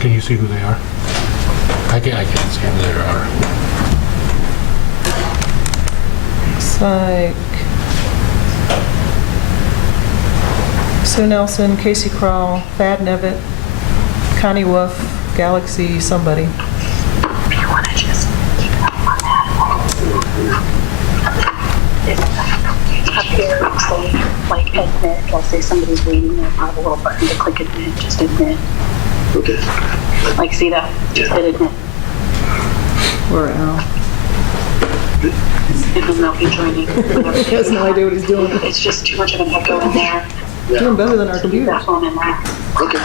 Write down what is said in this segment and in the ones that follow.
Can you see who they are? I can't see who they are. Looks like Sue Nelson, Casey Krall, Thad Nevitt, Connie Wolf, Galaxy somebody. If you want to just keep up on that. Up here, say, like, admit, I'll say somebody's waiting, and I'll have a little button to click admit, just admit. Okay. Like, see that? Just hit admit. Or Al. It doesn't know if he's joining. He has no idea what he's doing. It's just too much of an echo in there. Doing better than our computers. That phone in there. Okay.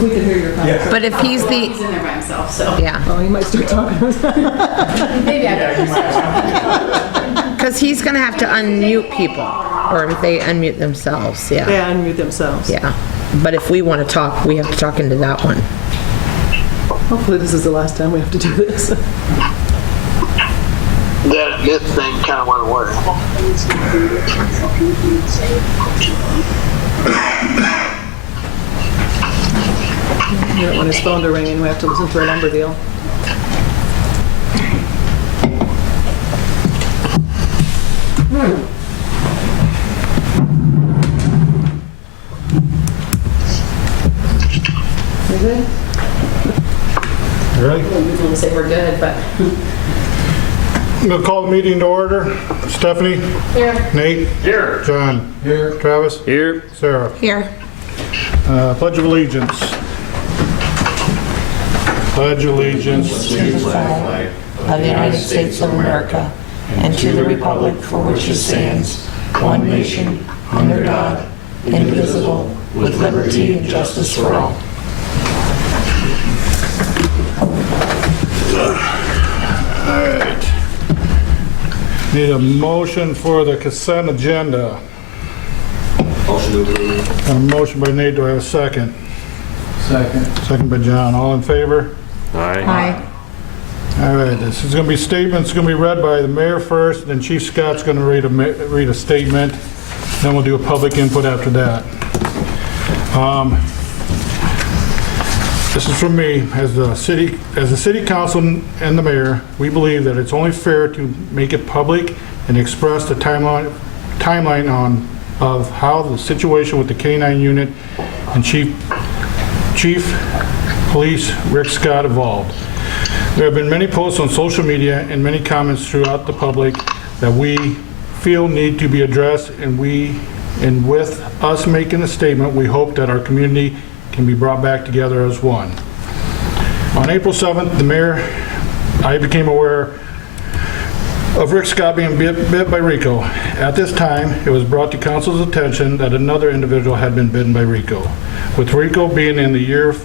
We can hear your comments. But if he's He's the, in there by himself, so yeah, Oh, you might start talking. maybe I because he's going to have to unmute people, or if they unmute themselves, yeah. They unmute themselves. Yeah. But if we want to talk, we have to talk into that one. Hopefully this is the last time we have to do this. That admit thing kind of went away. You don't want his phone to ring and we have to listen to a number deal. You good? Ready? don't want to say we're good, but. I'm going to call the meeting to order. Stephanie? Here. Nate? Here. John? Here. Travis? Here. Sarah? Here. Pledge of Allegiance. Pledge allegiance to the flag of the United States of America and to the republic for which it stands, one nation, under God, indivisible, with liberty and justice for all. Need a motion for the consent agenda. Motion to approve. Got a motion by Nate, do I have a second? Second. Second by John, all in favor? Hi. All right, this is going to be statements, going to be read by the mayor first, then Chief Scott's going to read a statement, then we'll do a public input after that. This is from me, as the city council and the mayor, we believe that it's only fair to make it public and express the timeline of how the situation with the K-9 unit and Chief Police Rick Scott evolved. There have been many posts on social media and many comments throughout the public that we feel need to be addressed, and with us making a statement, we hope that our community can be brought back together as one. On April 7th, I became aware of Rick Scott being bit by Rico. At this time, it was brought to council's attention that another individual had been bitten by Rico. With Rico being in the year of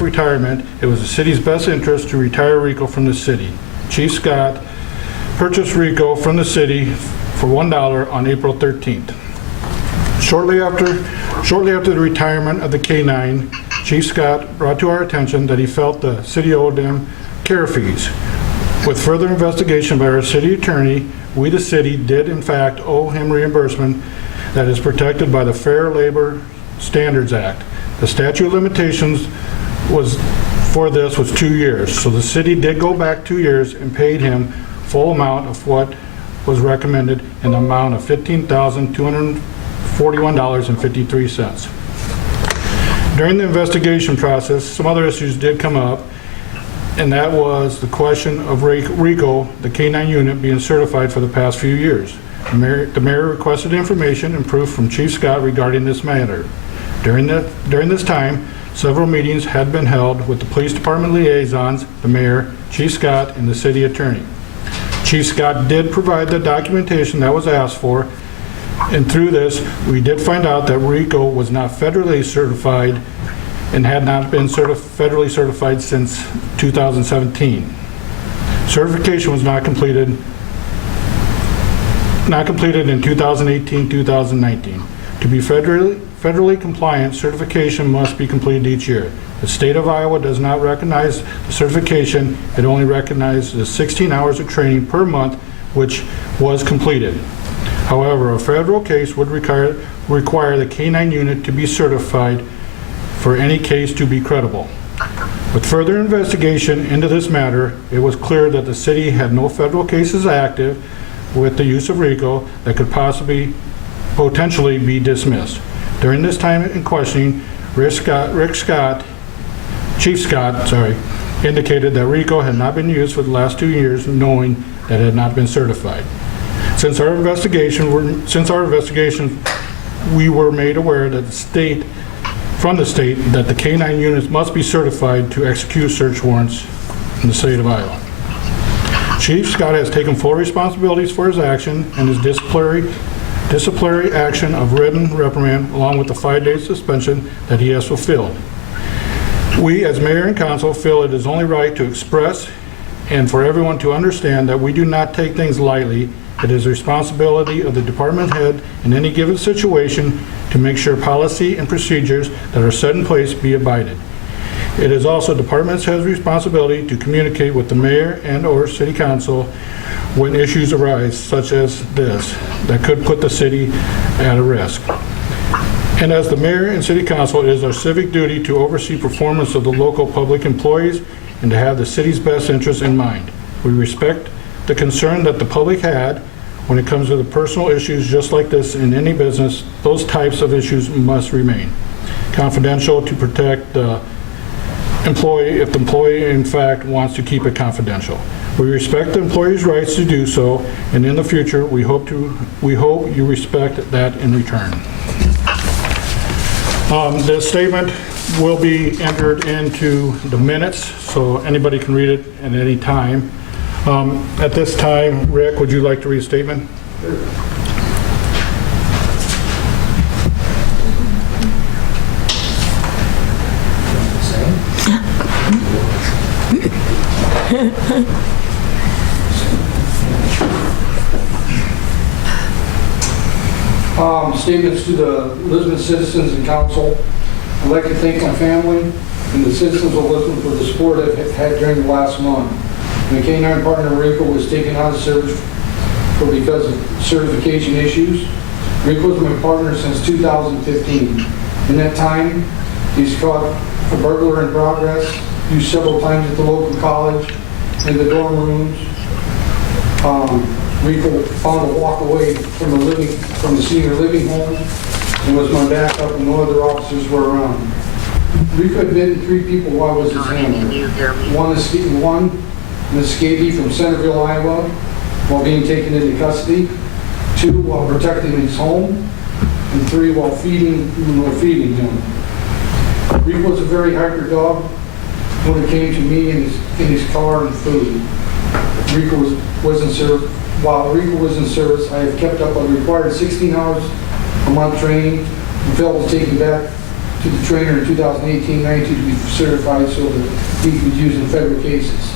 retirement, it was the city's best interest to retire Rico from the city. Chief Scott purchased Rico from the city for $1 on April 13th. Shortly after the retirement of the K-9, Chief Scott brought to our attention that he felt the city owed him care fees. With further investigation by our city attorney, we, the city, did in fact owe him reimbursement that is protected by the Fair Labor Standards Act. The statute of limitations for this was 2 years, so the city did go back 2 years and paid him full amount of what was recommended in the amount of $15,241.53. During the investigation process, some other issues did come up, and that was the question of Rico, the K-9 unit, being certified for the past few years. The mayor requested information and proof from Chief Scott regarding this matter. During this time, several meetings had been held with the police department liaisons, the mayor, Chief Scott, and the city attorney. Chief Scott did provide the documentation that was asked for, and through this, we did find out that Rico was not federally certified and had not been federally certified since 2017. Certification was not completed in 2018-2019. To be federally federally compliant certification must be completed each year. The state of Iowa does not recognize the certification. It only recognizes the 16 hours of training per month which was completed. However, a federal case would require the K-9 unit to be certified for any case to be credible. With further investigation into this matter, it was clear that the city had no federal cases active with the use of RICO that could potentially be dismissed. During this time in questioning, Chief Scott, indicated that RICO had not been used for the last 2 years, knowing that it had not been certified. Since our investigation, we were made aware that from the state that the K-9 units must be certified to execute search warrants in the state of Iowa. Chief Scott has taken full responsibilities for his action and his disciplinary action of written reprimand, along with the 5-day suspension that he has fulfilled. We, as mayor and council, feel it is only right to express and for everyone to understand that we do not take things lightly. It is the responsibility of the department head in any given situation to make sure policy and procedures that are set in place be abided. It is also department head's responsibility to communicate with the mayor and/or city council when issues arise, such as this, that could put the city at a risk. And as the mayor and city council, it is our civic duty to oversee performance of the local public employees and to have the city's best interests in mind. We respect the concern that the public had when it comes to the personal issues just like this in any business. Those types of issues must remain confidential to protect the employee if the employee in fact wants to keep it confidential. We respect the employee's rights to do so, and in the future we hope you respect that in return. This statement will be entered into the minutes, so anybody can read it at any time. At this time, Rick, would you like to read a statement? Statements to the Lisbon citizens and council. I'd like to thank my family and the citizens of Lisbon for the support I've had during the last month. My K-9 partner Rico was taken out of service because of certification issues. Rico was my partner since 2015. In that time, he's caught a burglar in progress, used several times at the local college, in the dorm rooms. Rico found a walk away from the senior living home and was my backup when no other officers were around. Rico had bitten 3 people while I was his handler. One an escapee from Centerville, Iowa, while being taken into custody. 2 while protecting his home, and 3 while feeding him. Rico was a very hyper dog when it came to me in his car and food. While Rico was in service, I have kept up a required 16 hours a month training, and Phil was taken back to the trainer in 2018-19 to be certified so that he could use in federal cases.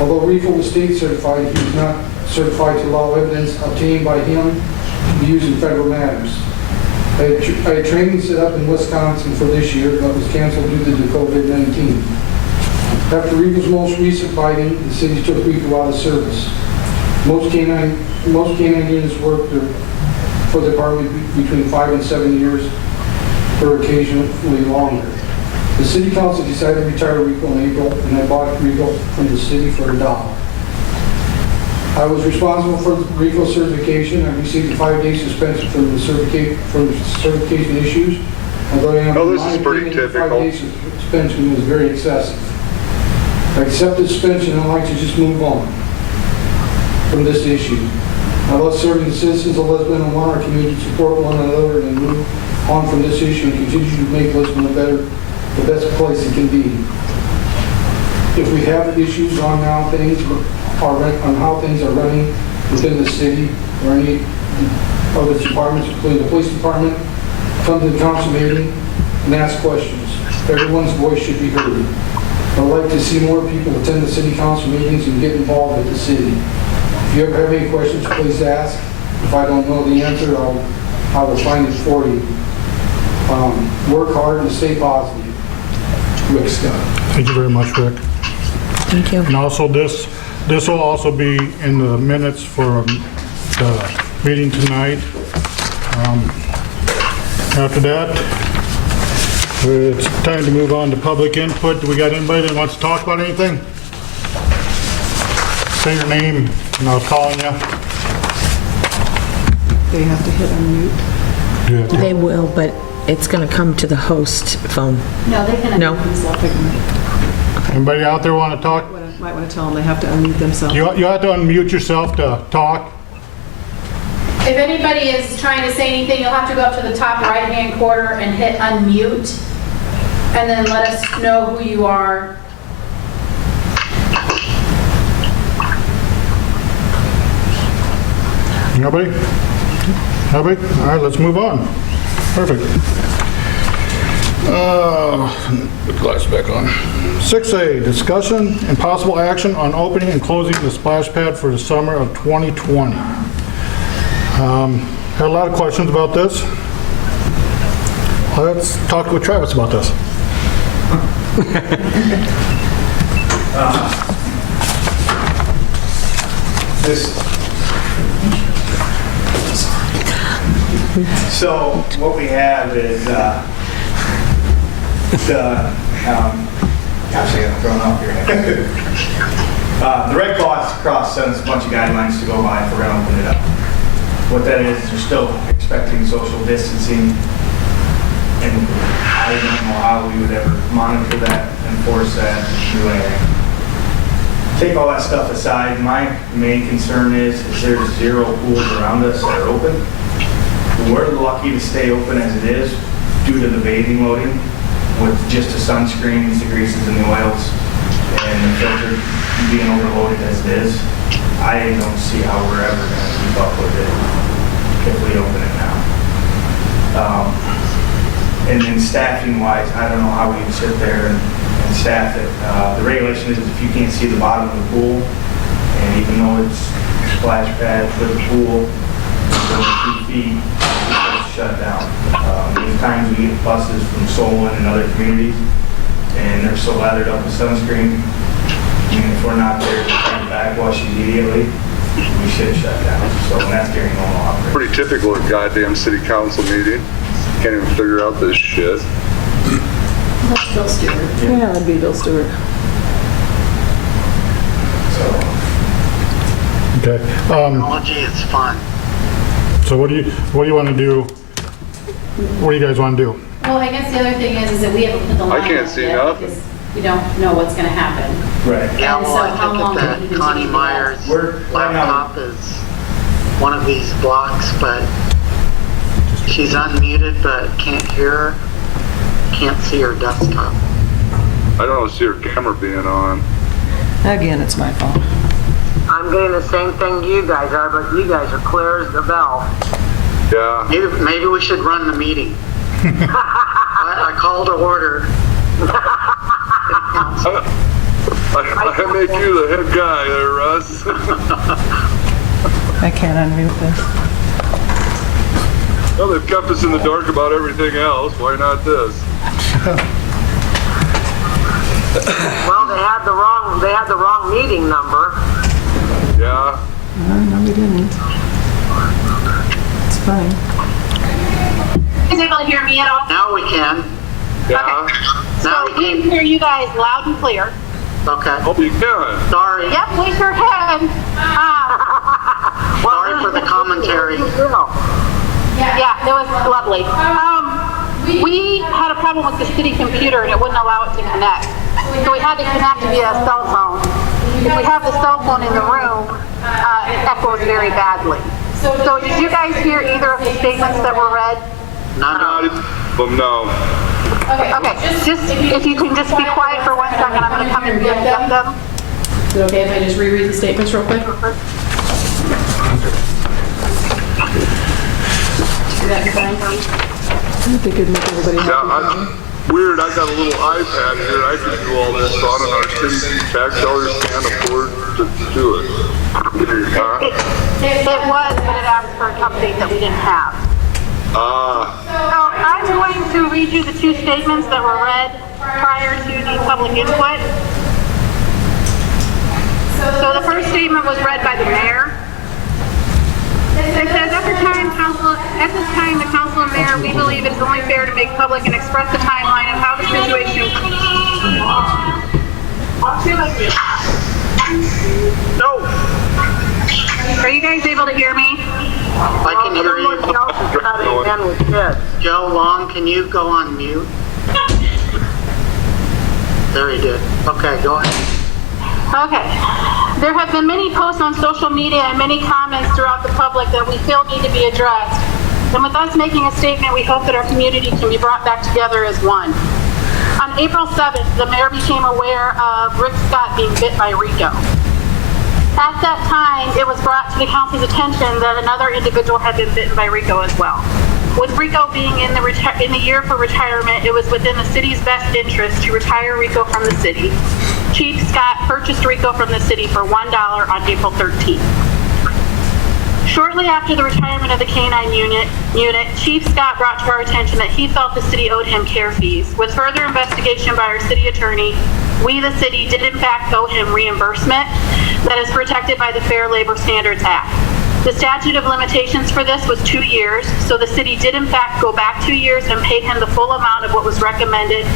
Although Rico was state certified, he was not certified to allow evidence obtained by him to be used in federal matters. I had training set up in Wisconsin for this year, but was canceled due to the COVID-19. After Rico's most recent biting, the city took Rico out of service. Most K-9 units worked for the department between 5 and 7 years, or occasionally longer. The city council decided to retire Rico in April, and I bought Rico from the city for $1. I was responsible for Rico certification. I received a 5-day suspension for the certification issues. Although this is pretty typical. 5-day suspension was very excessive. I accepted suspension and I'd like to just move on from this issue. I love serving the citizens of Lisbon and want our community to support one another and move on from this issue and continue to make Lisbon the best place it can be. If we have issues on how things are running within the city or any of its departments, including the police department, come to the council meeting and ask questions. Everyone's voice should be heard. I'd like to see more people attend the city council meetings and get involved with the city. If you ever have any questions, please ask. If I don't know the answer, I will find it for you. Work hard and stay positive. Rick Scott. Thank you very much, Rick. Thank you. And also this will also be in the minutes for the meeting tonight. After that, it's time to move on to public input. Do we got anybody that wants to talk about anything? Say your name and I'll call on you. They have to hit unmute. Yeah. They will, but it's going to come to the host phone. No, they can No. unmute themselves. Anybody out there want to talk? Might want to tell them they have to unmute themselves. You have to unmute yourself to talk. If anybody is trying to say anything, you'll have to go up to the top right-hand corner and hit unmute, and then let us know who you are. Nobody? Nobody? All right, let's move on. Perfect. Put the glasses back on. 6A, discussion and possible action on opening and closing the splash pad for the summer of 2020. Had a lot of questions about this. Let's talk with Travis about this. So what we have is gosh, I got thrown off here. The Red Cross sends a bunch of guidelines to go by if we're going to open it up. What that is, they're still expecting social distancing, and I don't know how we would ever monitor that, enforce that, do anything. Take all that stuff aside, my main concern is there's 0 pools around us that are open. We're lucky to stay open as it is due to the bathing loading with just the sunscreens, the greases and the oils, and the filter being overloaded as it is. I don't see how we're ever going to keep up with it if we open it now. And then staffing wise, I don't know how we would sit there and staff it. The regulation is if you can't see the bottom of the pool, and even though it's a splash pad for the pool, it's over 2 feet, it's shut down. Many times we get buses from Solon and other communities, and they're so lathered up with sunscreen. And if we're not there to try to backwash immediately, we should shut down. So that's during normal operation. Pretty typical of goddamn city council meeting. Can't even figure out this shit. That's Bill Stewart. Yeah, that'd be Bill Stewart. So Okay. Technology is fun. So what do you want to do? What do you guys want to do? Well, I guess the other thing is that we haven't put the line I can't up see yet nothing. because we don't know what's going to happen. right. Yeah, And well, so I how long think will you that Connie continue that? Meyer's We're right now- laptop is one of these blocks, but she's unmuted but can't hear her. Can't see her desktop. I don't see her camera being on. Again, it's my fault. I'm getting the same thing you guys are, but you guys are clear as the bell. Yeah. Maybe we should run the meeting. I called to order. I make you the head guy there, Russ. I can't unmute this. Well, they've kept us in the dark about everything else. Why not this? Well, they had the wrong meeting number. Yeah. No, we didn't. It's fine. Is able to hear me at all? Now we can. Yeah. Now So we can hear you guys loud and clear. Okay. Oh, you can. Sorry. Yep, we sure can. Sorry for the commentary. Yeah, it was lovely. We had a problem with the city computer and it wouldn't allow it to connect. So we had to connect via a cell phone. If we have the cell phone in the room, it echoes very badly. So did you guys hear either of the statements that were read? None. No. Okay, just, if you can just be quiet for 1 second, I'm gonna come and get them. Is it okay if I just reread the statements real quick? Is that fine? I think it'd make everybody happy. Yeah, weird. I got a little iPad here. I can do all this on, and our city tax dollars can't afford to do it. It was, but it asked for an update that we didn't have. So I'm going to read you the two statements that were read prior to the public input. So the first statement was read by the mayor. It says, at this time, the council and mayor, we believe it is only fair to make public and express the timeline of how the situation... No. Are you guys able to hear me? I can hear you. Someone else is cutting in with kids. Joe Long, can you go on mute? There he did. Okay, go ahead. Okay. There have been many posts on social media and many comments throughout the public that we feel need to be addressed. And with us making a statement, we hope that our community can be brought back together as one. On April 7th, the mayor became aware of Rick Scott being bit by Rico. At that time, it was brought to the council's attention that another individual had been bitten by Rico as well. With Rico being in the year for retirement, it was within the city's best interest to retire Rico from the city. Chief Scott purchased Rico from the city for $1 on April 13th. Shortly after the retirement of the K-9 unit, Chief Scott brought to our attention that he felt the city owed him care fees. With further investigation by our city attorney, we, the city, did in fact owe him reimbursement that is protected by the Fair Labor Standards Act. The statute of limitations for this was 2 years, so the city did in fact go back 2 years and paid him the full amount of what was recommended,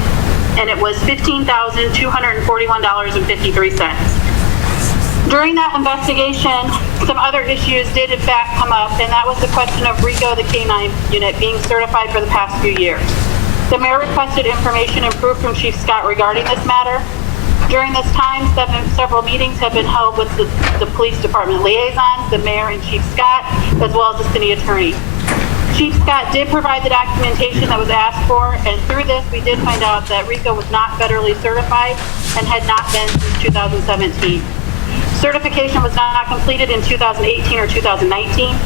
and it was $15,241.53. During that investigation, some other issues did in fact come up, and that was the question of Rico, the K-9 unit, being certified for the past few years. The mayor requested information and proof from Chief Scott regarding this matter. During this time, several meetings have been held with the police department liaisons, the mayor and Chief Scott, as well as the city attorney. Chief Scott did provide the documentation that was asked for, and through this, we did find out that Rico was not federally certified and had not been since 2017. Certification was not completed in 2018 or 2019.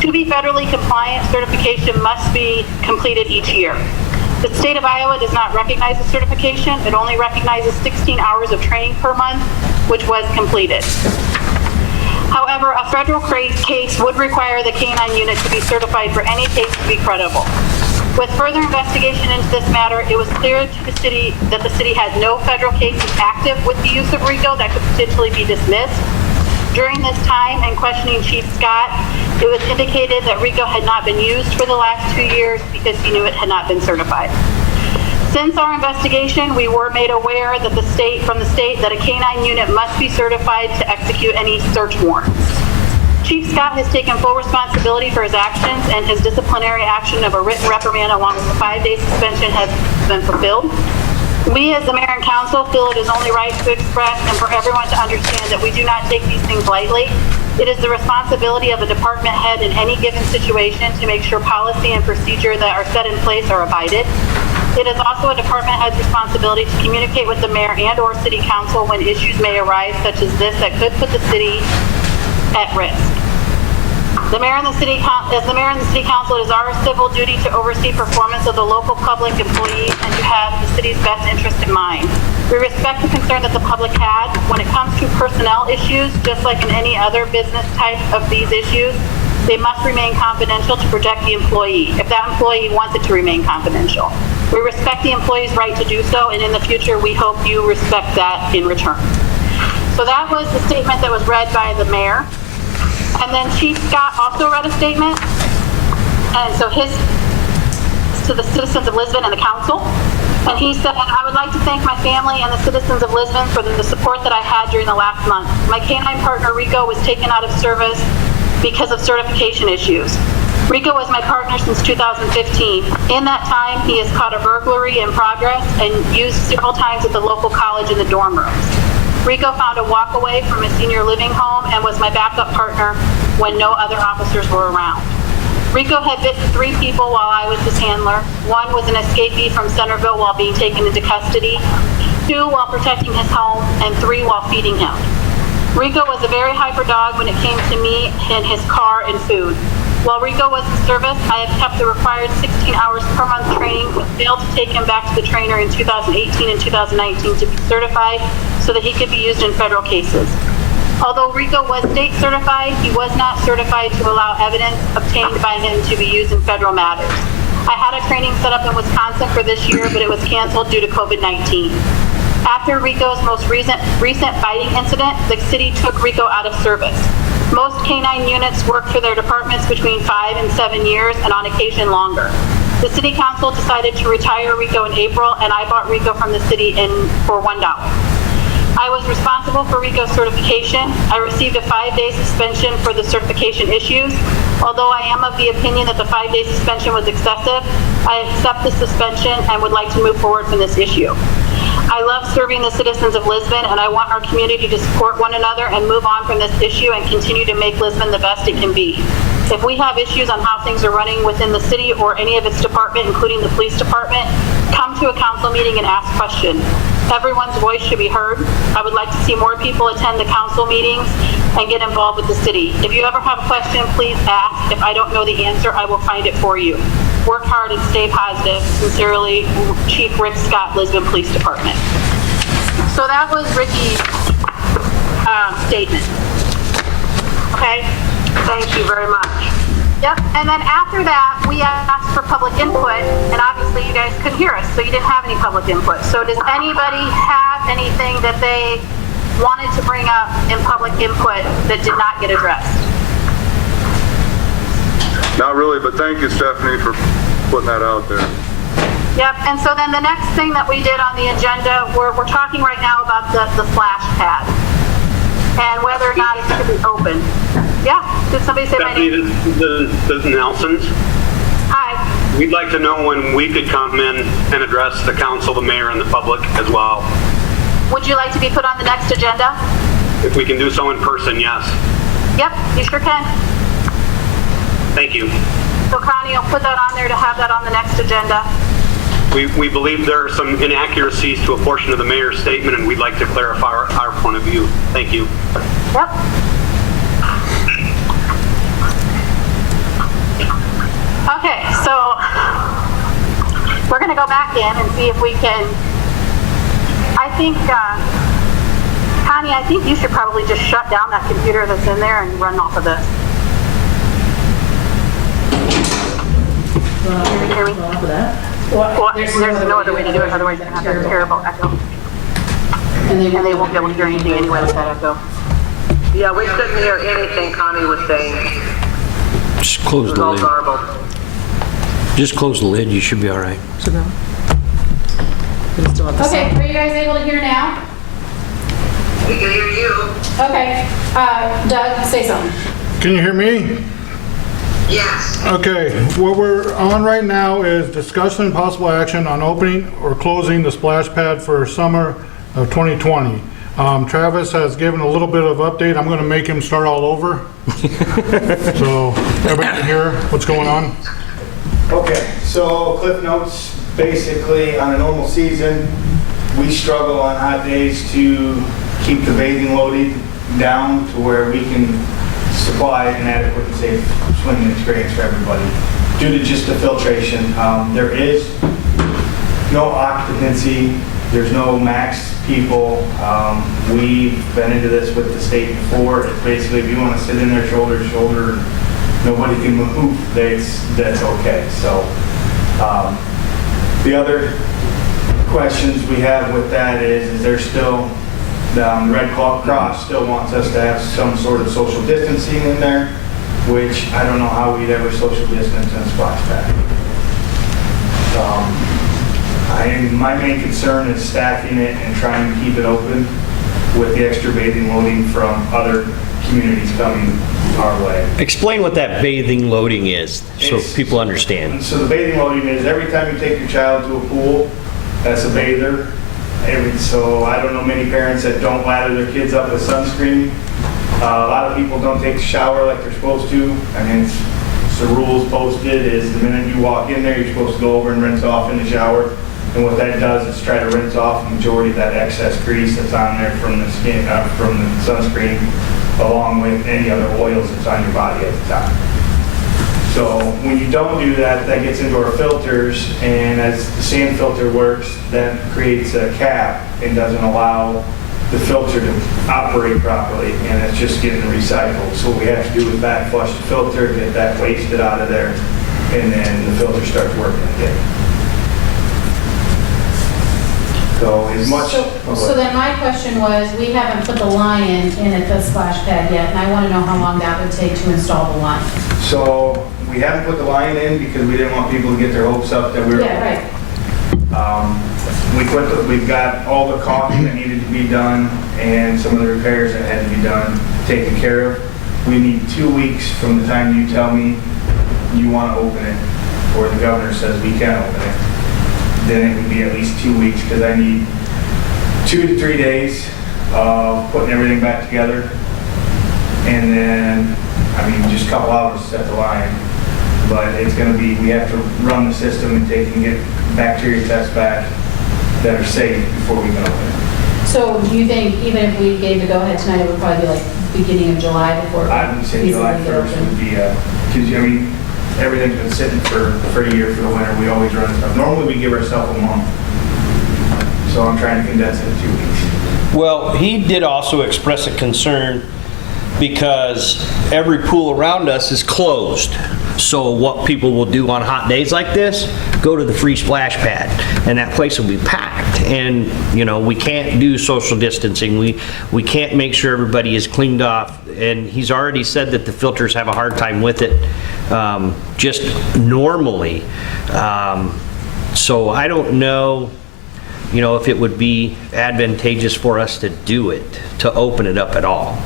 To be federally compliant, certification must be completed each year. The state of Iowa does not recognize the certification. It only recognizes 16 hours of training per month, which was completed. However, a federal case would require the K-9 unit to be certified for any case to be credible. With further investigation into this matter, it was clear to the city that the city had no federal cases active with the use of Rico that could potentially be dismissed. During this time and questioning Chief Scott, it was indicated that Rico had not been used for the last 2 years because he knew it had not been certified. Since our investigation, we were made aware that from the state that a K-9 unit must be certified to execute any search warrants. Chief Scott has taken full responsibility for his actions, and his disciplinary action of a written reprimand along with a 5-day suspension has been fulfilled. We as the mayor and council feel it is only right to express and for everyone to understand that we do not take these things lightly. It is the responsibility of a department head in any given situation to make sure policy and procedure that are set in place are abided. It is also a department head's responsibility to communicate with the mayor and or city council when issues may arise such as this that could put the city at risk. As the mayor and the city council, it is our civil duty to oversee performance of the local public employees and to have the city's best interest in mind. We respect the concern that the public had. When it comes to personnel issues, just like in any other business type of these issues, they must remain confidential to protect the employee, if that employee wants it to remain confidential. We respect the employee's right to do so, and in the future, we hope you respect that in return. So that was the statement that was read by the mayor. And then Chief Scott also read a statement, and so to the citizens of Lisbon and the council. And he said, I would like to thank my family and the citizens of Lisbon for the support that I had during the last month. My K-9 partner Rico was taken out of service because of certification issues. Rico was my partner since 2015. In that time, he has caught a burglary in progress and used several times at the local college in the dorm rooms. Rico found a walk away from a senior living home and was my backup partner when no other officers were around. Rico had bitten 3 people while I was his handler. 1 was an escapee from Centerville while being taken into custody, 2 while protecting his home, and 3 while feeding him. Rico was a very hyper dog when it came to me and his car and food. While Rico was in service, I have kept the required 16 hours per month training, but failed to take him back to the trainer in 2018 and 2019 to be certified so that he could be used in federal cases. Although Rico was state certified, he was not certified to allow evidence obtained by him to be used in federal matters. I had a training set up in Wisconsin for this year, but it was canceled due to COVID-19. After Rico's most recent biting incident, the city took Rico out of service. Most K-9 units work for their departments between 5 and 7 years, and on occasion longer. The city council decided to retire Rico in April, and I bought Rico from the city for $1. I was responsible for Rico's certification. I received a 5-day suspension for the certification issues. Although I am of the opinion that the 5-day suspension was excessive, I accept the suspension and would like to move forward from this issue. I love serving the citizens of Lisbon, and I want our community to support one another and move on from this issue and continue to make Lisbon the best it can be. If we have issues on how things are running within the city or any of its department, including the police department, come to a council meeting and ask questions. Everyone's voice should be heard. I would like to see more people attend the council meetings and get involved with the city. If you ever have a question, please ask. If I don't know the answer, I will find it for you. Work hard and stay positive. Sincerely, Chief Rick Scott, Lisbon Police Department. So that was Ricky's statement. Okay? Thank you very much. Yep, and then after that, we asked for public input, and obviously you guys couldn't hear us, so you didn't have any public input. So does anybody have anything that they wanted to bring up in public input that did not get addressed? Not really, but thank you, Stephanie, for putting that out there. Yep, and so then the next thing that we did on the agenda, we're talking right now about the splash pad and whether or not it should be open. Yeah, did somebody say my name? This is Nelson's. Hi. We'd like to know when we could come in and address the council, the mayor, and the public as well. Would you like to be put on the next agenda? If we can do so in person, yes. Yep, you sure can. Thank you. So Connie will put that on there to have that on the next agenda. We believe there are some inaccuracies to a portion of the mayor's statement, and we'd like to clarify our point of view. Thank you. Yep. Okay, so we're going to go back in and see if we can, I think, Connie, I think you should probably just shut down that computer that's in there and run off of this. Can you hear me? Well, there's no other way to do it, otherwise you're going to have a terrible echo. And they won't be able to hear anything anyway with that echo. Yeah, we couldn't hear anything Connie was saying. Just close the All lid. garbled. Just close the lid, you should be all right. So no. But it's still at the Okay, same. are you guys able to hear now? We can hear you. Okay, Doug, say something. Can you hear me? Yes. Okay, what we're on right now is discussion and possible action on opening or closing the splash pad for summer of 2020. Travis has given a little bit of update. I'm going to make him start all over. So everybody can hear what's going on. Okay, so Cliff Notes, basically on a normal season, we struggle on hot days to keep the bathing loading down to where we can supply an adequate and safe swimming experience for everybody due to just the filtration. There is no occupancy, there's no max people. We've been into this with the state before. It's basically if you want to sit in there shoulder to shoulder, nobody can move, that's okay. So the other questions we have with that is there's still, the Red Cross still wants us to have some sort of social distancing in there, which I don't know how we'd ever social distance in a splash pad. My main concern is staffing it and trying to keep it open with the extra bathing loading from other communities coming our way. Explain what that bathing loading is, so It's- people understand. So the bathing loading is every time you take your child to a pool, that's a bather. So I don't know many parents that don't lather their kids up with sunscreen. A lot of people don't take a shower like they're supposed to. I mean, it's the rules posted is the minute you walk in there, you're supposed to go over and rinse off in the shower. And what that does is try to rinse off the majority of that excess grease that's on there from the skin, from the sunscreen, along with any other oils that's on your body at the time. So when you don't do that, that gets into our filters, and as the sand filter works, that creates a cap and doesn't allow the filter to operate properly, and it's just getting recycled. So what we have to do is back flush the filter, get that wasted out of there, and then the filter starts working again. So as much... So then my question was, we haven't put the line in at the splash pad yet, and I want to know how long that would take to install the line. So we haven't put the line in because we didn't want people to get their hopes up that we were... Yeah, right. We've got all the caulking that needed to be done and some of the repairs that had to be done, taken care of. We need 2 weeks from the time you tell me you want to open it, or the governor says we can open it. Then it would be at least 2 weeks, because I need 2 to 3 days of putting everything back together. And then, I mean, just a couple hours to set the line. But it's going to be, we have to run the system and get bacteria tests back that are safe before we can open it. So do you think even if we gave the go-ahead tonight, it would probably be like beginning of July before? I would say July 1st would be, because, I mean, everything's been sitting for a year for the winter. We always run stuff. Normally we give ourselves a month. So I'm trying to condense it to 2 weeks. Well, he did also express a concern because every pool around us is closed. So what people will do on hot days like this, go to the free splash pad, and that place will be packed. And, you know, we can't do social distancing. We can't make sure everybody is cleaned off. And he's already said that the filters have a hard time with it, just normally. So I don't know, you know, if it would be advantageous for us to do it, to open it up at all.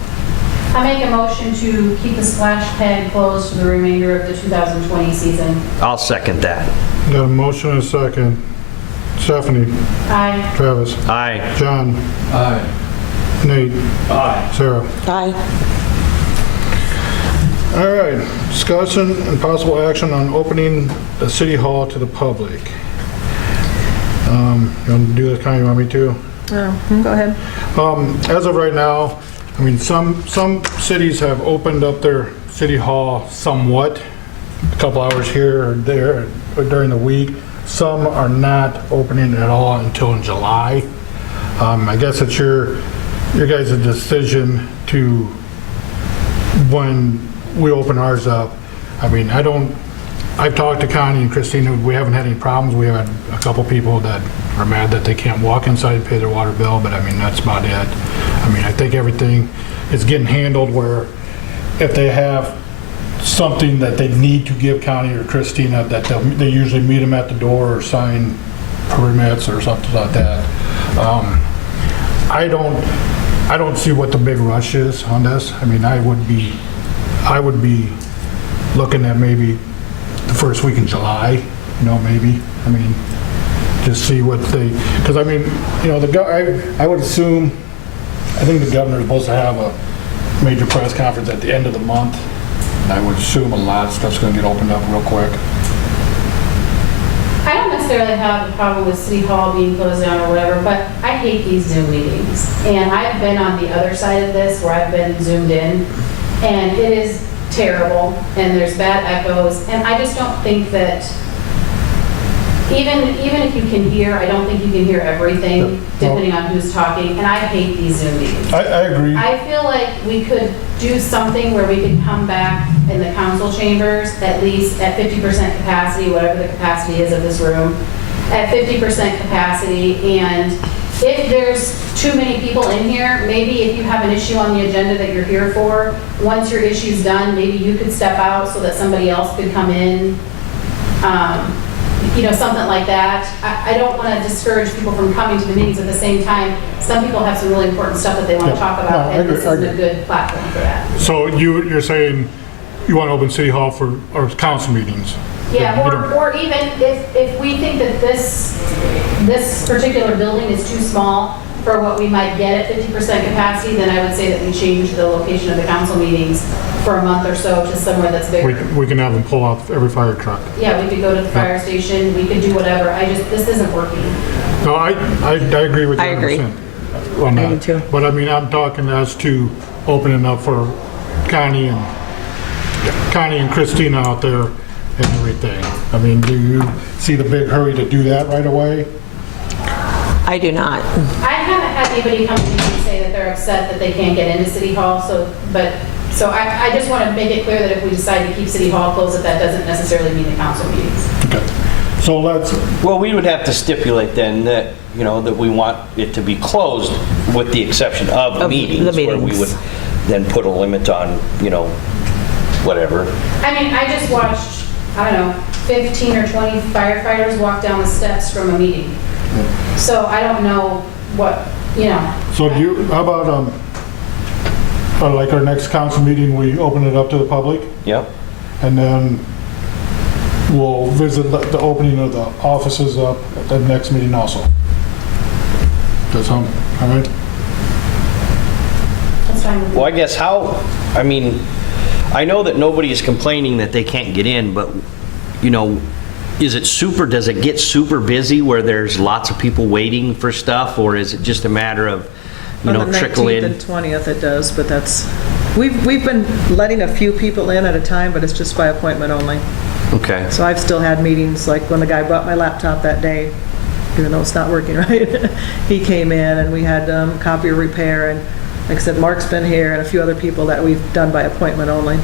I make a motion to keep the splash pad closed for the remainder of the 2020 season. I'll second that. Got a motion and a second. Stephanie? Aye. Travis? Aye. John? Aye. Nate? Aye. Sarah? Aye. All right, discussion and possible action on opening the city hall to the public. You want to do this, Connie? You want me to? Oh, go ahead. As of right now, I mean, some cities have opened up their city hall somewhat, a couple hours here or there during the week. Some are not opening at all until in July. I guess it's your guys' decision to when we open ours up. I mean, I've talked to Connie and Christina. We haven't had any problems. We have had a couple people that are mad that they can't walk inside and pay their water bill, but I mean, that's about it. I mean, I think everything is getting handled where if they have something that they need to give Connie or Christina, that they usually meet them at the door or sign permits or something like that. I don't see what the big rush is on this. I mean, I would be looking at maybe the first week in July, you know, maybe. I mean, just see what because I mean, you know, I would assume, I think the governor is supposed to have a major press conference at the end of the month. I would assume a lot of stuff's going to get opened up real quick. I don't necessarily have a problem with City Hall being closed down or whatever, but I hate these Zoom meetings. And I've been on the other side of this where I've been Zoomed in, and it is terrible, and there's bad echoes, and I just don't think that, even if you can hear, I don't think you can hear everything, depending on who's talking, and I hate these Zoom meetings. I agree. I feel like we could do something where we could come back in the council chambers, at least at 50% capacity, whatever the capacity is of this room, at 50% capacity, and if there's too many people in here, maybe if you have an issue on the agenda that you're here for, once your issue's done, maybe you could step out so that somebody else could come in, you know, something like that. I don't want to discourage people from coming to the meetings. At the same time, some people have some really important stuff that they want to talk about, and this isn't a good platform for that. So you're saying you want to open City Hall for our council meetings? Yeah, or even if we think that this particular building is too small for what we might get at 50% capacity, then I would say that we change the location of the council meetings for a month or so to somewhere that's bigger. We can have them pull out every fire truck. Yeah, we could go to the fire station, we could do whatever. This isn't working. No, I agree with you 100%. I agree. On that. I do too. But I mean, I'm talking as to opening up for Connie and Christina out there and everything. I mean, do you see the big hurry to do that right away? I do not. I haven't had anybody come to me and say upset that they can't get into City Hall, so I just want to make it clear that if we decide to keep City Hall closed, that doesn't necessarily mean the council meetings. Okay. So let's, Well, we would have to stipulate then that, that we want it to be closed with the exception of the meetings, where we meetings. would then put a limit on, whatever. I mean, I just watched, I don't know, 15 or 20 firefighters walk down the steps from a meeting. So I don't know what, so how about, like our next council meeting, we open it up to the public? Yep. And then we'll visit the opening of the offices up at the next meeting also. Does that sound all right? That's fine with me. Well, I guess I know that nobody is complaining that they can't get in, but, does it get super busy where there's lots of people waiting for stuff, or is it just a matter of, trickle in? On the 19th and 20th it does, but we've been letting a few people in at a time, but it's just by appointment only. Okay. So I've still had meetings, like when the guy brought my laptop that day, even though it's not working right, he came in and we had copier repair, and like I said, Mark's been here and a few other people that we've done by appointment only.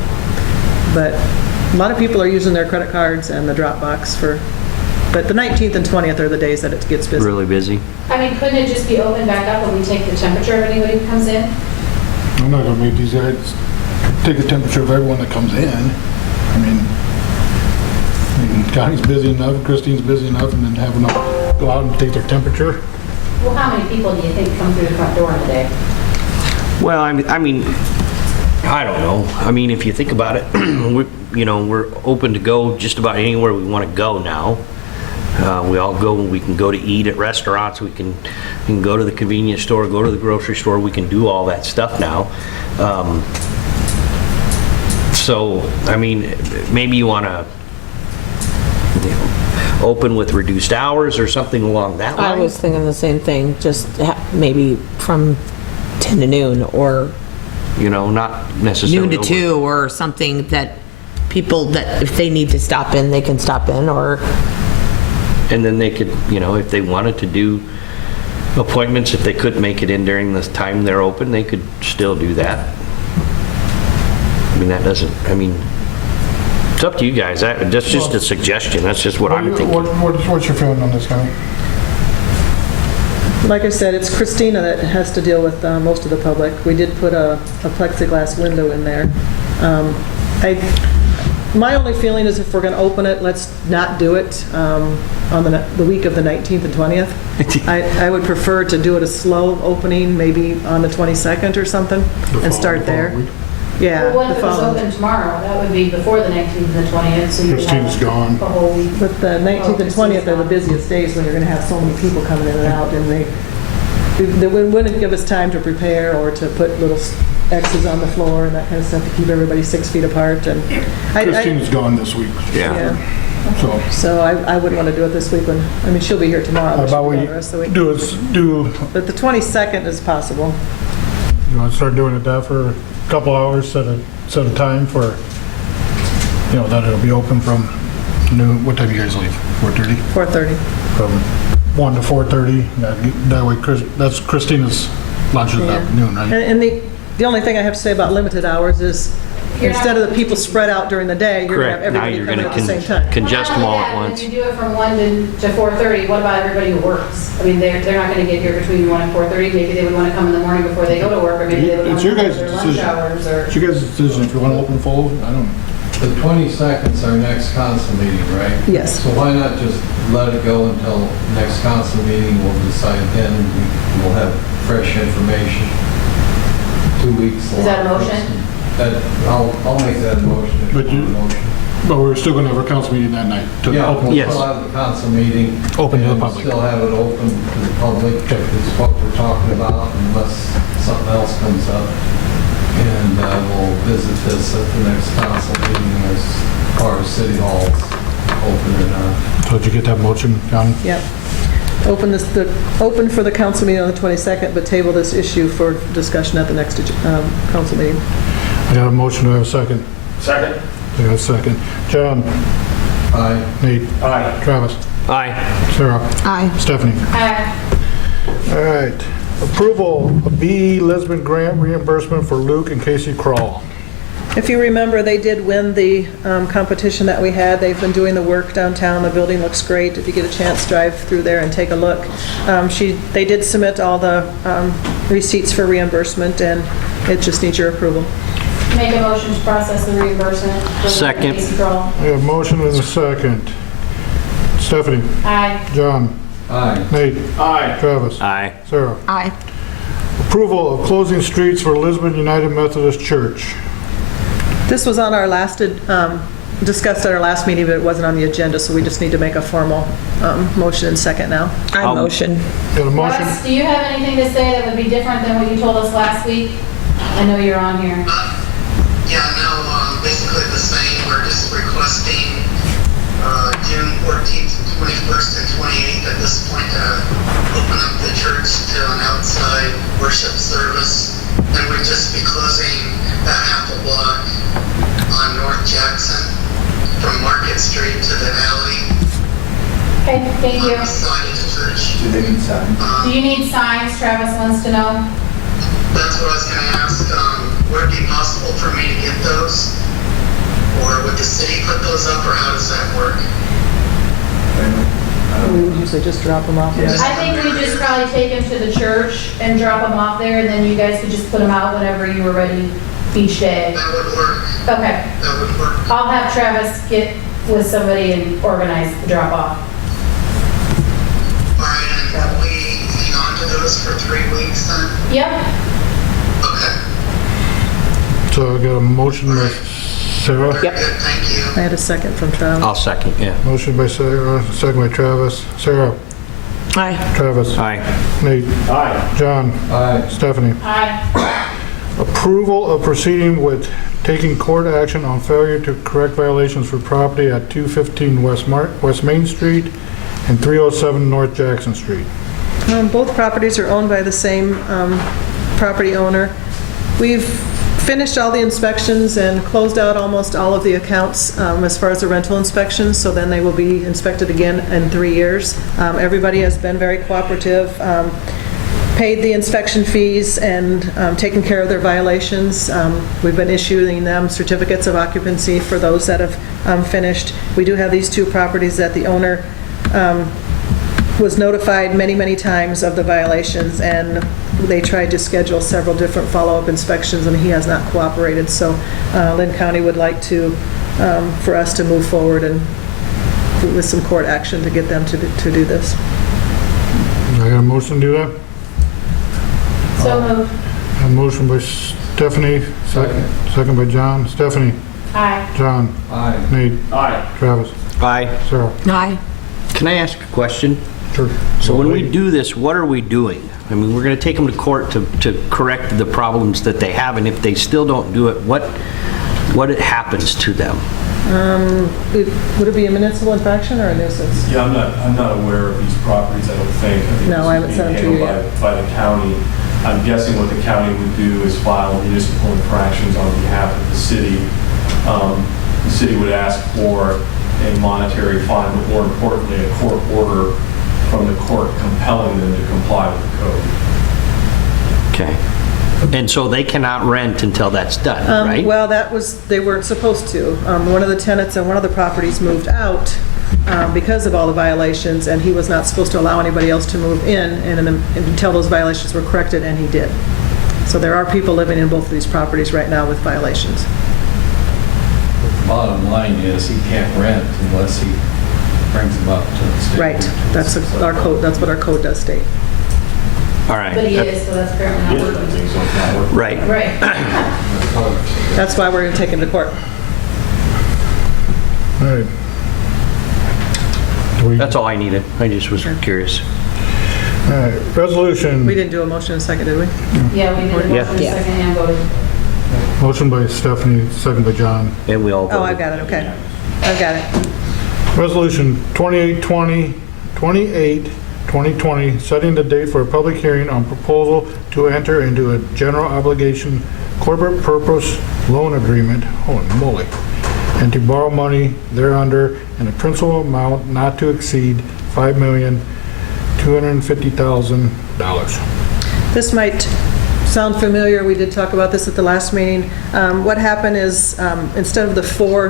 But a lot of people are using their credit cards and the Dropbox but the 19th and 20th are the days that it gets busy. Really busy? I mean, couldn't it just be opened back up when we take the temperature of anybody who comes in? I'm not gonna make these guys take the temperature of everyone that comes in. I mean, Connie's busy enough, Christine's busy enough, and then having them go out and take their temperature. Well, how many people do you think come through the front door in a day? Well, I mean, I don't know. I mean, if you think about it, we're open to go just about anywhere we want to go now. We can go to eat at restaurants, we can go to the convenience store, go to the grocery store, we can do all that stuff now. So, I mean, maybe you want to open with reduced hours or something along that line. I was thinking the same thing, just maybe from 10 to noon, or not necessarily noon to 2, or something that people that if they need to stop in, they can stop in, or... And then they could, if they wanted to do appointments, if they couldn't make it in during the time they're open, they could still do that. I mean, it's up to you guys. That's just a suggestion. That's just what I'm thinking. What's your feeling on this, Connie? Like I said, it's Christina that has to deal with most of the public. We did put a plexiglass window in there. My only feeling is if we're going to open it, let's not do it on the week of the 19th and 20th. I would prefer to do it a slow opening, maybe on the 22nd or something, and start there. Yeah. Well, what if it was open tomorrow? That would be before the 19th and the 20th, so you would Christine's have gone. the whole week. But the 19th and 20th are the busiest days when you're going to have so many people coming in and out, and they wouldn't give us time to prepare or to put little X's on the floor and that kind of stuff to keep everybody 6 feet apart. And Christine's gone this week. Yeah. So I wouldn't want to do it this week when, she'll be here tomorrow. how but about she'll be we gone the rest of the week. do But the 22nd is possible. you want to start doing it that for a couple hours, set a time for, that it'll be open from noon. What time you guys leave? 4:30? 4:30. From 1 to 4:30. That way, that's Christina's lunch is at noon, right? And the only thing I have to say about limited hours is instead of the people spread out during the day, you're going to have Correct. Now everybody you're coming going at the same time. to congest them all at Well, not only once. that, If you do it from 1 to 4:30, what about everybody who works? I mean, they're not going to get here between 1 and 4:30. Maybe they would want to come in the morning before they go to work, or maybe they would want It's to your come guys' for their lunch decision. hours, or... It's your guys' decision if you want to open full. I don't know. The 22nd's our next council meeting, right? Yes. So why not just let it go until next council meeting? We'll decide then. We'll have fresh information. 2 weeks. Is that a motion? I'll make that a motion. But we're still going to have a council meeting that night. Yeah, we'll Yes. still have the council meeting. Open to the and public. Still have it open to the public. It's what we're talking about unless something else comes up. And we'll visit this at the next council meeting as far as City Hall's open or not. So did you get that motion, Connie? Yep. Open for the council meeting on the 22nd, but table this issue for discussion at the next council meeting. I got a motion. Do I have a second? Second? I got a second. John? Aye. Nate? Aye. Travis? Aye. Sarah? Aye. Stephanie? Uh, All right. Approval of BE Lisbon grant reimbursement for Luke and Casey Krall. If you remember, they did win the competition that we had. They've been doing the work downtown. The building looks great. If you get a chance, drive through there and take a look. They did submit all the receipts for reimbursement, and it just needs your approval. Make a motion to process the reimbursement. for Second. Casey Krall. We have motion and a second. Stephanie? Aye. John? Aye. Nate? Aye. Travis? Aye. Sarah? Aye. Approval of closing streets for Lisbon United Methodist Church. This was on our last, discussed at our last meeting, but it wasn't on the agenda, so we just need to make a formal motion and second now. I motion. Got a motion? Russ, do you have anything to say that would be different than what you told us last week? I know you're on here. Yeah, no, basically the same. We're just requesting June 14th, 21st, and 28th at this point to open up the church to an outside worship service. And we'd just be closing that half a block on North Jackson from Market Street to the alley. Okay, thank you. On the side of the church. Do they need signs? Do you need signs? Travis wants to know. That's what I was going to ask. Would it be possible for me to get those? Or would the city put those up, or how does that work? We would usually just drop them off. Yeah. I think we just probably take them to the church and drop them off there, and then you guys could just put them out whenever you were ready each day. That would work. Okay. That would work. I'll have Travis get with somebody and organize the drop off. All right, and will we hang on to those for 3 weeks then? Yep. Okay. So I got a motion by Sarah? Very good, thank you. I had a second from Travis. I'll second, yeah. Motion by Sarah, second by Travis. Sarah? Aye. Travis? Aye. Nate? Aye. John? Aye. Stephanie? Aye. Approval of proceeding with taking court action on failure to correct violations for property at 215 West Main Street and 307 North Jackson Street. Both properties are owned by the same property owner. We've finished all the inspections and closed out almost all of the accounts as far as the rental inspections, so then they will be inspected again in 3 years. Everybody has been very cooperative, paid the inspection fees, and taken care of their violations. We've been issuing them certificates of occupancy for those that have finished. We do have these two properties that the owner was notified many, many times of the violations, and they tried to schedule several different follow-up inspections, and he has not cooperated. So Lynn County would like to, for us to move forward and with some court action to get them to do this. I got a motion to do that? So moved. A motion by Stephanie, second by John. Stephanie? Aye. John? Aye. Nate? Aye. Travis? Aye. Sarah? Aye. Can I ask a question? Sure. So when we do this, what are we doing? I mean, we're going to take them to court to correct the problems that they have, and if they still don't do it, what happens to them? Would it be a municipal infraction or a nuisance? Yeah, I'm not aware of these properties, I don't think. think No, I haven't sent them to you handled by the county. I'm guessing what the county would do is file municipal infractions on behalf of the city. The city would ask for a monetary fine, but more importantly, a court order from the court compelling them to comply with the code. Okay. And so they cannot rent until that's done, right? Well, they weren't supposed to. One of the tenants on one of the properties moved out because of all the violations, and he was not supposed to allow anybody else to move in until those violations were corrected, and he did. So there are people living in both of these properties right now with violations. Bottom line is he can't rent unless he brings them up to the state. Right. That's our code. That's what our code does state. All right. But he is, so that's apparently not working. Right. Right. That's why we're going to take him to court. All right. That's all I needed. I just was curious. All right, resolution. We didn't do a motion and second, did we? Yeah, we did a motion Yeah. second and voted. Motion by Stephanie, second by John. And we all Oh, voted. I've got it, okay. I've got it. Resolution 28/2020, setting the date for a public hearing on proposal to enter into a general obligation corporate purpose loan agreement, holy moly, and to borrow money thereunder in a principal amount not to exceed $5,250,000. This might sound familiar, we did talk about this at the last meeting. What happened is, instead of the 4,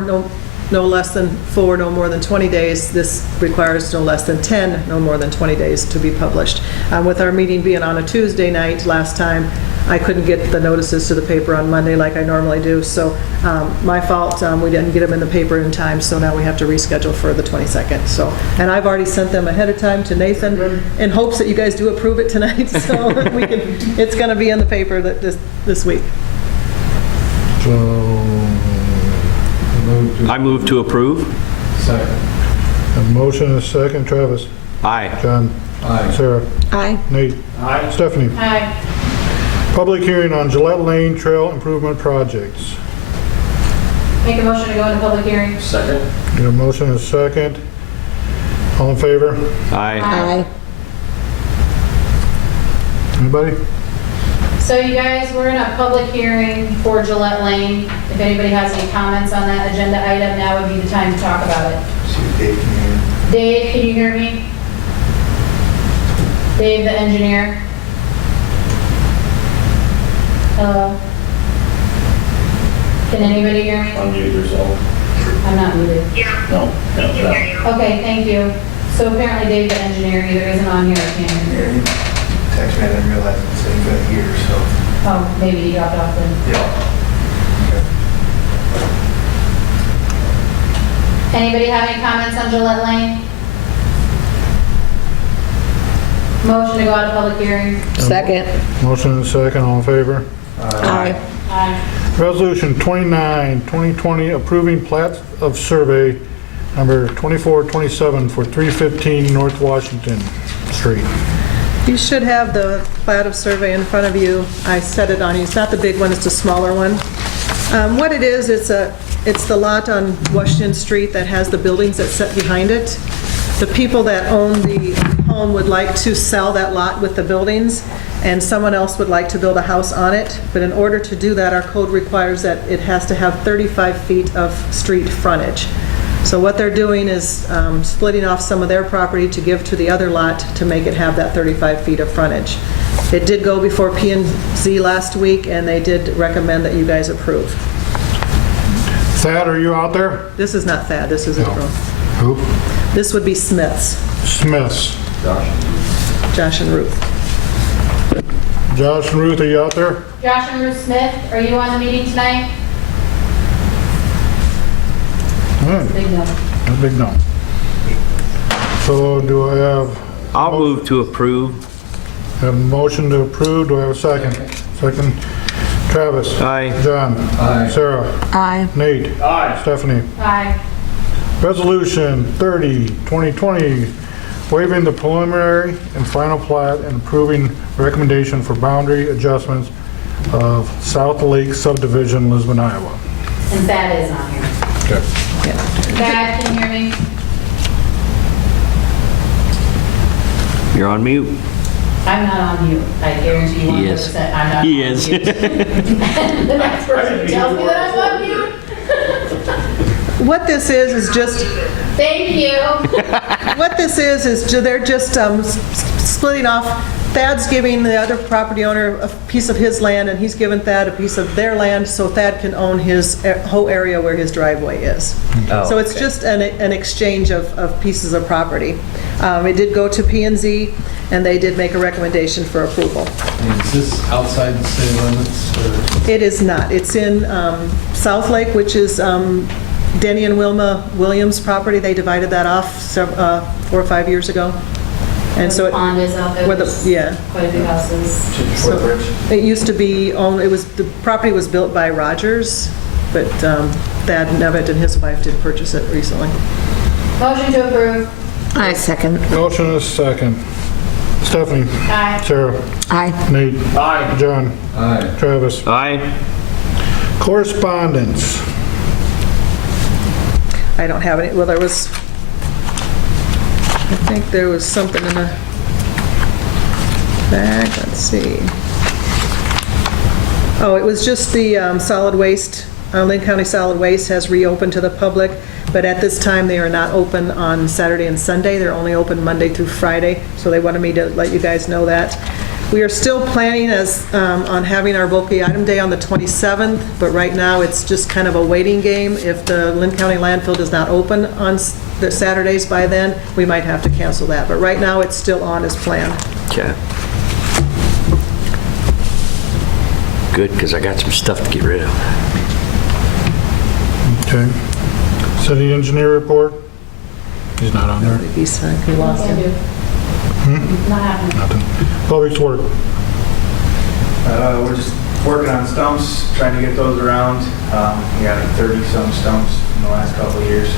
no less than 4, no more than 20 days, this requires no less than 10, no more than 20 days to be published. With our meeting being on a Tuesday night last time, I couldn't get the notices to the paper on Monday like I normally do, so my fault, we didn't get them in the paper in time, so now we have to reschedule for the 22nd. So, and I've already sent them ahead of time to Nathan in hopes that you guys do approve it tonight, so we can, it's going to be in the paper this week. So, I move to approve. Second. a motion and a second. Travis? Aye. John? Aye. Sarah? Aye. Nate? Aye. Stephanie? Aye. Public hearing on Gillette Lane Trail Improvement Projects. Make a motion to go into public hearing. Second. Got a motion and a second. All in favor? Aye. Aye. Anybody? So you guys, we're in a public hearing for Gillette Lane. If anybody has any comments on that agenda item, now would be the time to talk about it. See if Dave can hear. Dave, can you hear me? Dave, the engineer? Hello? Can anybody hear me? Unmute yourself. I'm not muted. No. Okay, thank you. So apparently Dave, the engineer, either isn't on here or can't hear me. Text me, I didn't realize it's saying good here, so. Oh, maybe he dropped off then. Yeah. Anybody have any comments on Gillette Lane? Motion to go out of public hearing. Second. Motion and a second. All in favor? Aye. Aye. Resolution 29, 2020, approving plat of survey number 2427 for 315 North Washington Street. You should have the plat of survey in front of you. I set it on you. It's not the big one, it's a smaller one. What it is, it's the lot on Washington Street that has the buildings that sit behind it. The people that own the home would like to sell that lot with the buildings, and someone else would like to build a house on it. But in order to do that, our code requires that it has to have 35 feet of street frontage. So what they're doing is splitting off some of their property to give to the other lot to make it have that 35 feet of frontage. It did go before P&Z last week, and they did recommend that you guys approve. Thad, are you out there? This is not Thad, this is April. Who? This would be Smith's, Smiths. Josh and Ruth. Josh and Ruth, are you out there? Josh and Ruth Smith, are you on the meeting tonight? All right, Big no. a big no. So do I have I'll move to approve. a motion to approve? Do I have a second? Second. Travis? Aye. John? Aye. Sarah? Aye. Nate? Aye. Stephanie? Aye. Resolution 30, 2020, waiving the preliminary and final plat and approving recommendation for boundary adjustments of South Lake subdivision, Lisbon, Iowa. And Thad is on here. Okay. Thad, can you hear me? You're on mute. I'm not on mute. I guarantee you He is. 100% I'm not He on is. mute. The next person who tells me that I'm on mute. What this is just, Thank you. what this is they're just splitting off. Thad's giving the other property owner a piece of his land, and he's giving Thad a piece of their land, so Thad can own his whole area where his driveway is. So it's just an exchange of pieces of property. It did go to P&Z, and they did make a recommendation for approval. Is this outside the city limits? Or? It is not. It's in South Lake, which is Denny and Wilma Williams' property. They divided that off 4 or 5 years ago. And so the pond is out there. where the, yeah. Quite a few houses. So it used to be owned, the property was built by Rogers, but Thad Nevitt and his wife did purchase it recently. Motion to approve. I second. Motion is second. Stephanie? Aye. Sarah? Aye. Nate? Aye. John? Aye. Travis? Aye. Correspondence. I don't have any, well, there was, I think there was something in the back, let's see. Oh, it was just the solid waste, Lynn County Solid Waste has reopened to the public, but at this time, they are not open on Saturday and Sunday. They're only open Monday through Friday, so they wanted me to let you guys know that. We are still planning on having our bulk item day on the 27th, but right now it's just kind of a waiting game. If the Lynn County landfill does not open on the Saturdays by then, we might have to cancel that. But right now it's still on as planned. Okay. Good, because I got some stuff to get rid of. Okay. City engineer report? He's not on there. He's, we lost him. Not happening. Nothing. Public work. We're just working on stumps, trying to get those around. We got 30-some stumps in the last couple of years.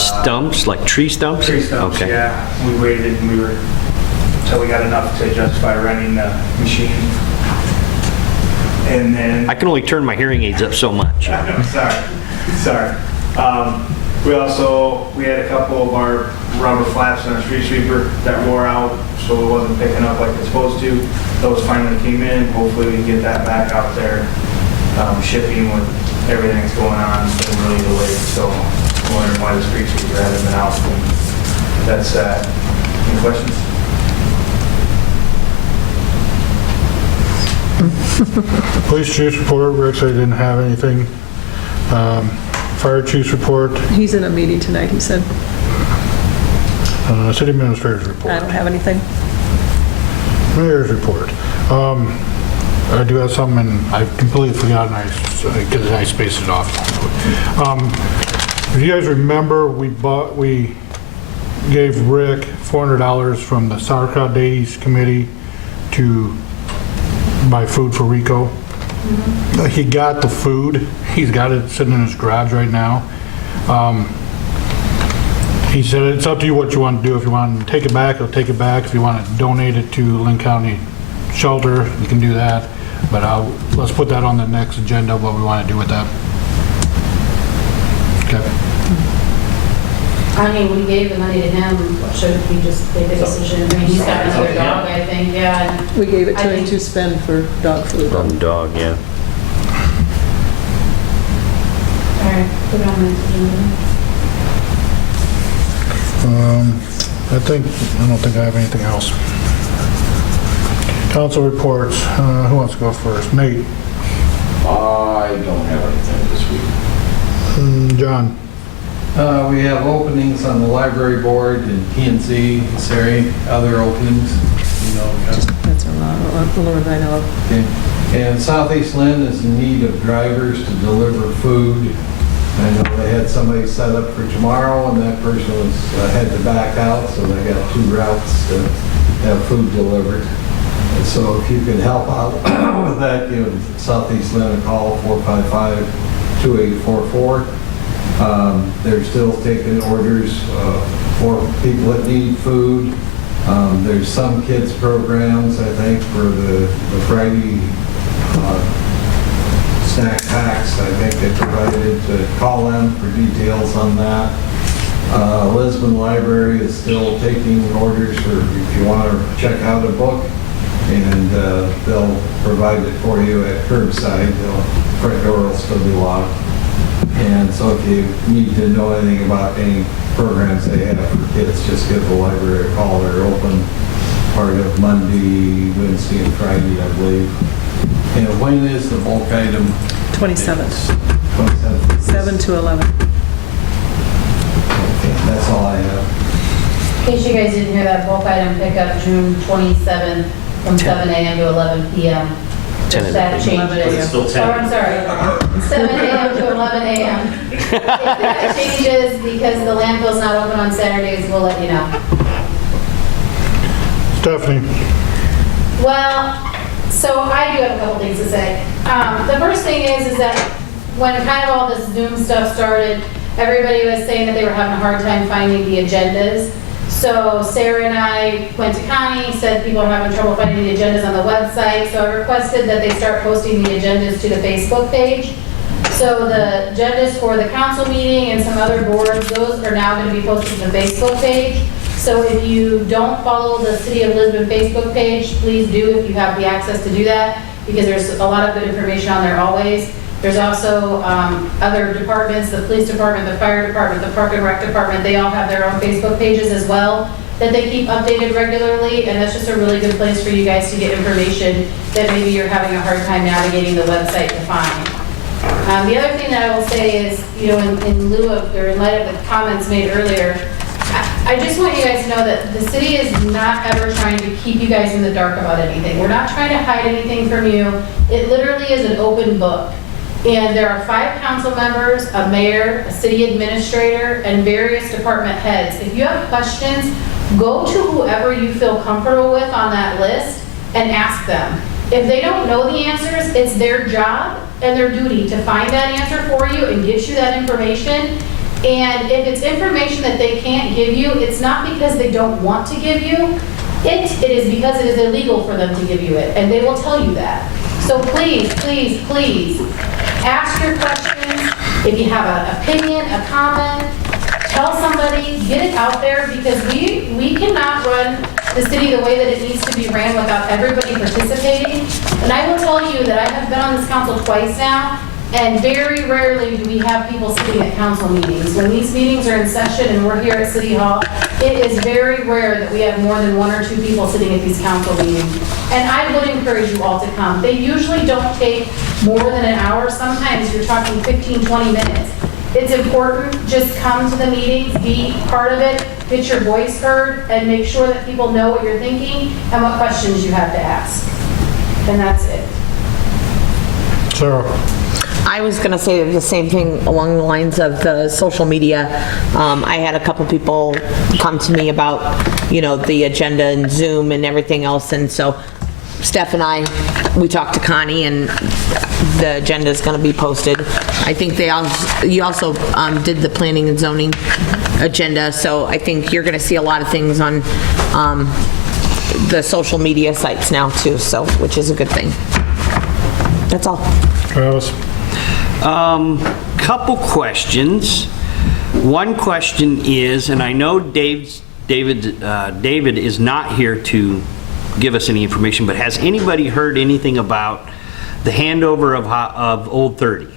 Stumps, like tree stumps? Tree stumps, Okay. yeah. We waited and until we got enough to justify renting the machine. And then... I can only turn my hearing aids up so much. Sorry. We had a couple of our rubber flaps on our street sweeper that wore out, so it wasn't picking up like it's supposed to. Those finally came in. Hopefully we can get that back out there. Shipping with everything that's going on, it's been really delayed, so I'm wondering why the street sweeper hasn't been out. That's that. Any questions? Police chief's report, Rick said he didn't have anything. Fire chief's report. He's in a meeting tonight, he said. City administrator's report. I don't have anything. Mayor's report. I do have some, and I completely forgot, and I spaced it off. If you guys remember, we gave Rick $400 from the Sauerkraut Days Committee to buy food for Rico. He got the food. He's got it sitting in his garage right now. He said it's up to you what you want to do. If you want to take it back, he'll take it back. If you want to donate it to Lynn County Shelter, you can do that. But let's put that on the next agenda, what we want to do with that. Okay. I mean, we gave the money to him, should we just make a decision? I mean, he's got another dog, I think, yeah. and We gave it I to him think- to spend for dog food. Dog, yeah. All right, put it on the agenda. I don't think I have anything else. Council reports. Who wants to go first? Nate? I don't have anything this week. John? We have openings on the library board and P&Z, is there any other openings? You know, That's a lot that I know of. okay. And Southeast Lynn is in need of drivers to deliver food. I know they had somebody set up for tomorrow, and that person was had to back out, so they got 2 routes to have food delivered. And so if you can help out with that, give Southeast Lynn a call, 455-2844. They're still taking orders for people that need food. There's some kids programs, I think, for the Friday snack packs. I think they provided to call them for details on that. Lisbon Library is still taking orders for if you want to check out a book, and they'll provide it for you at curbside. The front door will still be locked. And so if you need to know anything about any programs they have for kids, just give the library a call. They're open part of Monday, Wednesday, and Friday, I believe. And when is the bulk item? 27th. 27th. 7 to 11. Okay, that's all I have. In case you guys didn't hear that, bulk item pickup June 27th from 7 a.m. to 11 p.m. That changes. Still 10. Oh, I'm sorry. 7 a.m. to 11 a.m. If that changes because the landfill's not open on Saturdays, we'll let you know. Stephanie? Well, so I do have a couple things to say. The first thing is that when kind of all this Zoom stuff started, everybody was saying that they were having a hard time finding the agendas. So Sarah and I went to Connie, said people are having trouble finding the agendas on the website. So I requested that they start posting the agendas to the Facebook page. So the agendas for the council meeting and some other boards, those are now going to be posted to the Facebook page. So if you don't follow the City of Lisbon Facebook page, please do if you have the access to do that, because there's a lot of good information on there always. There's also other departments, the police department, the fire department, the park and rec department, they all have their own Facebook pages as well. that they keep updated regularly, and that's just a really good place for you guys to get information that maybe you're having a hard time navigating the website to find. The other thing that I will say is, you know, in lieu of, or in light of the comments made earlier, I just want you guys to know that the city is not ever trying to keep you guys in the dark about anything. We're not trying to hide anything from you. It literally is an open book. And there are 5 council members, a mayor, a city administrator, and various department heads. If you have questions, go to whoever you feel comfortable with on that list and ask them. If they don't know the answers, it's their job and their duty to find that answer for you and get you that information. And if it's information that they can't give you, it's not because they don't want to give you. It is because it is illegal for them to give you it, and they will tell you that. So please, please, please, ask your questions. If you have an opinion, a comment, tell somebody, get it out there, because we cannot run the city the way that it needs to be ran without everybody participating. And I will tell you that I have been on this council twice now, and very rarely do we have people sitting at council meetings. When these meetings are in session and we're here at City Hall, it is very rare that we have more than 1 or 2 people sitting at these council meetings. And I would encourage you all to come. They usually don't take more than an hour. Sometimes you're talking 15, 20 minutes. It's important, just come to the meetings, be part of it, get your voice heard, and make sure that people know what you're thinking and what questions you have to ask. And that's it. Sarah. I was going to say the same thing along the lines of the social media. I had a couple people come to me about, you know, the agenda and Zoom and everything else. And so Steph and I, we talked to Connie, and the agenda is going to be posted. I think you also did the planning and zoning agenda. So I think you're going to see a lot of things on the social media sites now too, so, which is a good thing. That's all. Travis. Couple questions. One question is, and I know David is not here to give us any information, but has anybody heard anything about the handover of Old 30?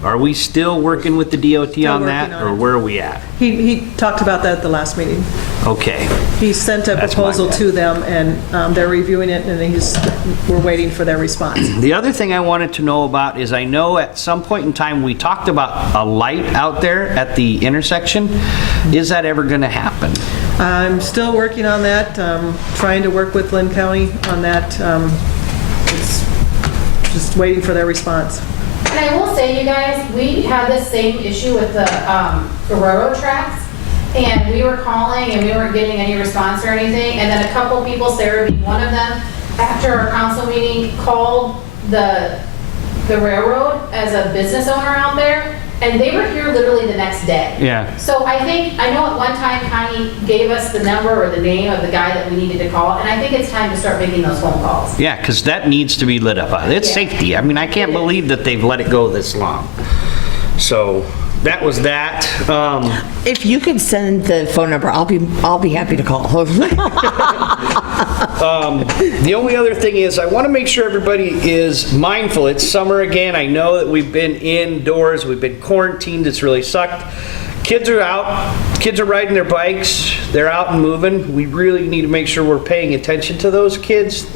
Are we still working with the DOT on that, or where are we at? He talked about that at the last meeting. Okay. He sent a proposal to them, and they're reviewing it, and we're waiting for their response. The other thing I wanted to know about is, I know at some point in time we talked about a light out there at the intersection. Is that ever going to happen? I'm still working on that, trying to work with Lynn County on that. It's just waiting for their response. And I will say, you guys, we had this same issue with the railroad tracks, and we were calling and we weren't getting any response or anything. And then a couple people, Sarah being one of them, after our council meeting, called the railroad as a business owner out there, and they were here literally the next day. Yeah. So I know at one time Connie gave us the number or the name of the guy that we needed to call, and I think it's time to start making those phone calls. Yeah, because that needs to be lit up. It's safety. I mean, I can't believe that they've let it go this long. So that was that. If you could send the phone number, I'll be happy to call. The only other thing is, I want to make sure everybody is mindful. It's summer again. I know that we've been indoors. We've been quarantined. It's really sucked. Kids are out. Kids are riding their bikes. They're out and moving. We really need to make sure we're paying attention to those kids,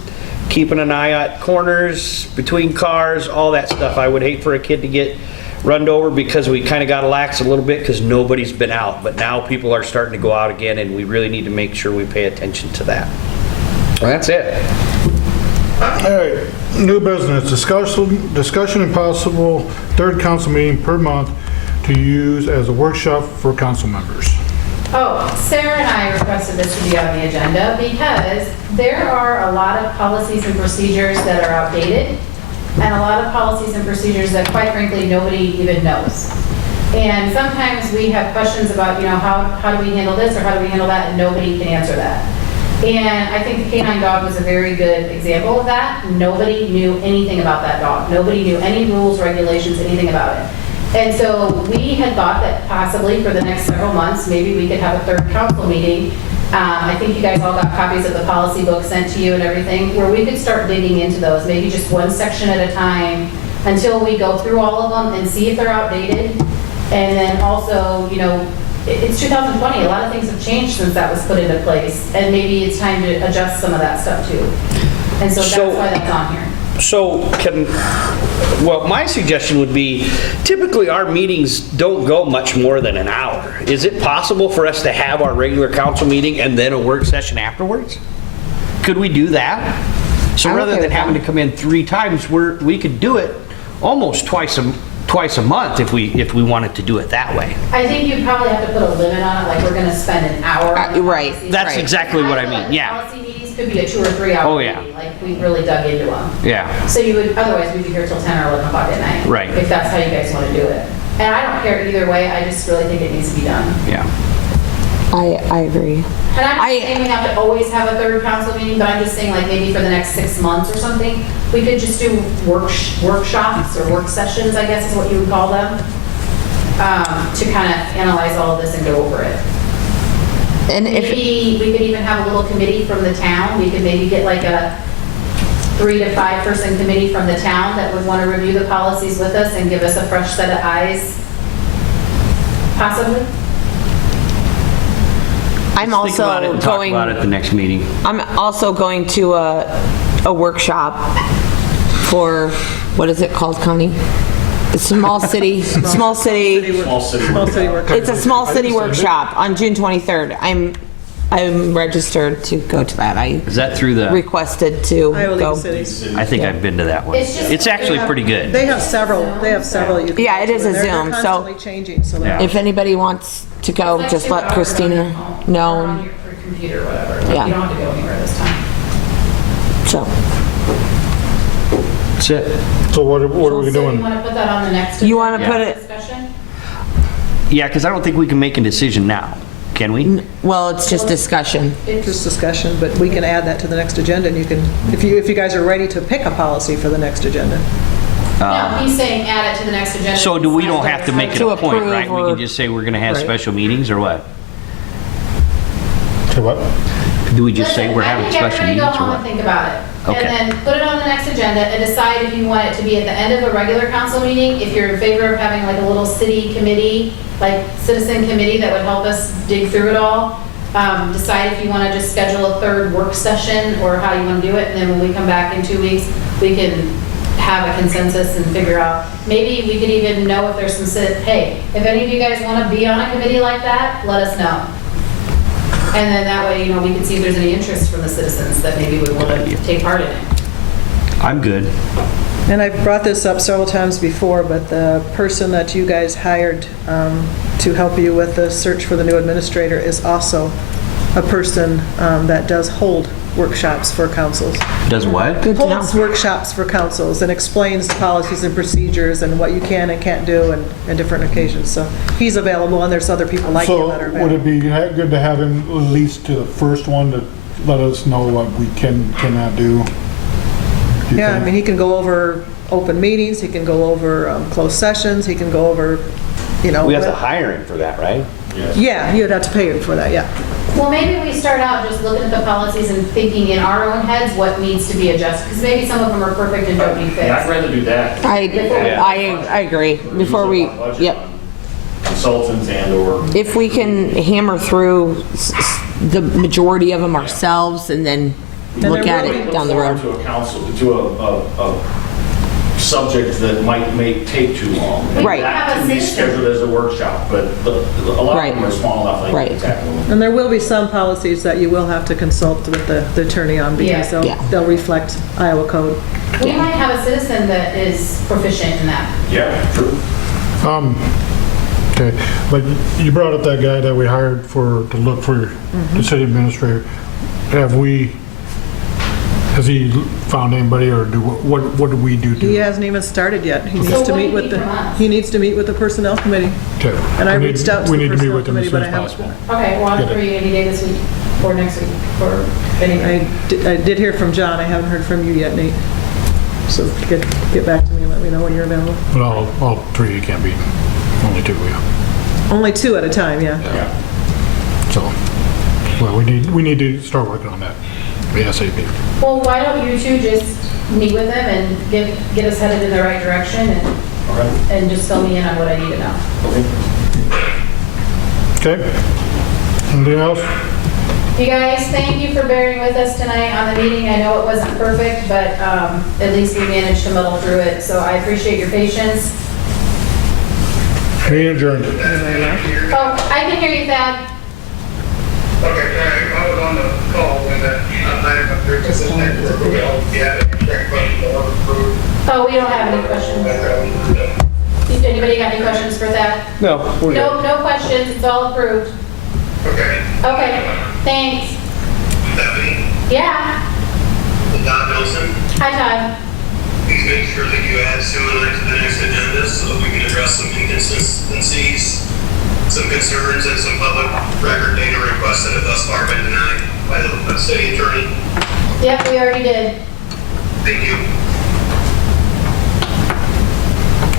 keeping an eye at corners, between cars, all that stuff. I would hate for a kid to get run over because we kind of got lax a little bit because nobody's been out. But now people are starting to go out again, and we really need to make sure we pay attention to that. Well, that's it. All right, new business, discussion and possible third council meeting per month to use as a workshop for council members. Oh, Sarah and I requested this to be on the agenda because there are a lot of policies and procedures that are outdated, and a lot of policies and procedures that, quite frankly, nobody even knows. And sometimes we have questions about, you know, how do we handle this or how do we handle that, and nobody can answer that. And I think the canine dog was a very good example of that. Nobody knew anything about that dog. Nobody knew any rules, regulations, anything about it. And so we had thought that possibly for the next several months, maybe we could have a third council meeting. I think you guys all got copies of the policy book sent to you and everything, where we could start digging into those, maybe just one section at a time until we go through all of them and see if they're outdated. And then also, you know, it's 2020, a lot of things have changed since that was put into place, and maybe it's time to adjust some of that stuff too. And so that's why that's on here. So well, my suggestion would be, typically our meetings don't go much more than an hour. Is it possible for us to have our regular council meeting and then a work session afterwards? Could we do that? So rather than having to come in 3 times, we could do it almost twice a month if we wanted to do it that way. I think you probably have to put a limit on it, like we're gonna spend an hour. on the Right. policies. That's exactly what I mean, Like, yeah. Policy meetings could be a 2 or 3 hour Oh, yeah. meeting, like we really dug into them. Yeah. So you would, otherwise we'd be here till 10 or 11 o'clock at night. Right. If that's how you guys want to do it. And I don't care either way, I just really think it needs to be done. Yeah. I agree. And I'm not saying we have to always have a third council meeting, but I'm just saying like maybe for the next 6 months or something, we could just do workshops or work sessions, I guess is what you would call them, to kind of analyze all of this and go over it. And Maybe we could even have a little committee from the town. We could maybe get like a 3 to 5 person committee from the town that would want to review the policies with us and give us a fresh set of eyes, possibly. I'm Let's think about it also and talk going, about it at the next meeting. I'm also going to a workshop for, what is it called, Connie? Small city workshop. It's a small city workshop on June 23rd. I'm registered to go to that. Is that through the? Requested to Iowa League go. of Cities. I think I've been to that one. It's actually pretty good. They have several you can Yeah, go it to, is a and they're Zoom, so constantly changing, so they're- if anybody wants to go, It's like just 2 let hours Christina on your phone, or know. on your computer, or whatever. Like, Yeah. You don't have to go anywhere this time. So, That's it. So what are we So you doing? want to put that on the next? You wanna agenda put it- Discussion? Yeah, because I don't think we can make a decision now, can we? well, it's just discussion. just discussion, but we can add that to the next agenda, and you can, if you guys are ready to pick a policy for the next agenda. No, he's saying add it to the next agenda. So we don't have to make it To a point, right? approve We or- can just say we're going to have Right. special meetings or what? To what? Do we just say we're having special I think meetings everybody go or home what? and think about it. Okay. And then put it on the next agenda and decide if you want it to be at the end of a regular council meeting, if you're in favor of having like a little city committee, like citizen committee that would help us dig through it all. Decide if you want to just schedule a third work session or how you want to do it. And then when we come back in 2 weeks, we can have a consensus and figure out, maybe we could even know if there's some, hey, if any of you guys want to be on a committee like that, let us know. And then that way, you know, we can see if there's any interest from the citizens that maybe would want to take part in it. I'm good. And I've brought this up several times before, but the person that you guys hired to help you with the search for the new administrator is also a person that does hold workshops for councils. Does what? Good to know. Holds workshops for councils and explains the policies and procedures and what you can and can't do and different occasions. So he's available, and there's other people like him So that are would available. it be good to have him at least to the first one to let us know what we cannot do? Do you Yeah, I think? mean, he can go over open meetings, he can go over closed sessions, he can go over, you know. We have to hire him for that, right? Yeah, you'd have to pay him for that, yeah. Well, maybe we start out just looking at the policies and thinking in our own heads what needs to be adjusted, because maybe some of them are perfect and don't need Yeah, I'd fixed. rather do that. I agree. Before we, yep. Consultants and/or. If we can hammer through the majority of them ourselves and then look at it down the road. To a council, to a subject that may take too long. And Right. that can be scheduled as a workshop, but a lot of them are small enough, like Right. you can tackle them. And there will be some policies that you will have to consult with the attorney on, because Yeah. they'll reflect Iowa code. We might have a citizen that is proficient in that. Yeah, true. Okay, but you brought up that guy that we hired to look for the city administrator. Has he found anybody, or what do we do to? He hasn't even started yet. He So needs to what meet do you with need from us? he needs to meet with the personnel committee. Okay. And I We need- reached out to we the need to meet personnel with him as committee, soon but I as haven't. possible. Okay, well, Get I'm it. free any day this week or next week or anyway. I did hear from John. I haven't heard from you yet, Nate. So get back to me and let me know when you're available. But all three, it can't be, only two, yeah. Only 2 at a time, yeah. So, well, we need to start working on that ASAP. Well, why don't you two just meet with him and get us headed in the right direction and just fill me in on what I need to know. Okay. Anything else? You guys, thank you for bearing with us tonight on the meeting. I know it wasn't perfect, but at least we managed to muddle through it, so I appreciate your patience. Meeting adjourned. Oh, I can hear you, Thad. Okay, I was on the call when that item up there, because it's next to the, yeah, Oh, we don't have any questions. Anybody got any questions for Thad? No, we're good. No questions, it's all approved. Okay. Okay, thanks. Stephanie, Yeah. Todd Nelson, Hi, Todd. please make sure that you add Sue and I to the next agenda so that we can address some inconsistencies, some concerns, and some public record data requests that have thus far been denied by the city attorney. Yep, we already did. Thank you.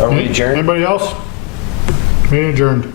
Are we adjourned? Anybody else? Meeting adjourned.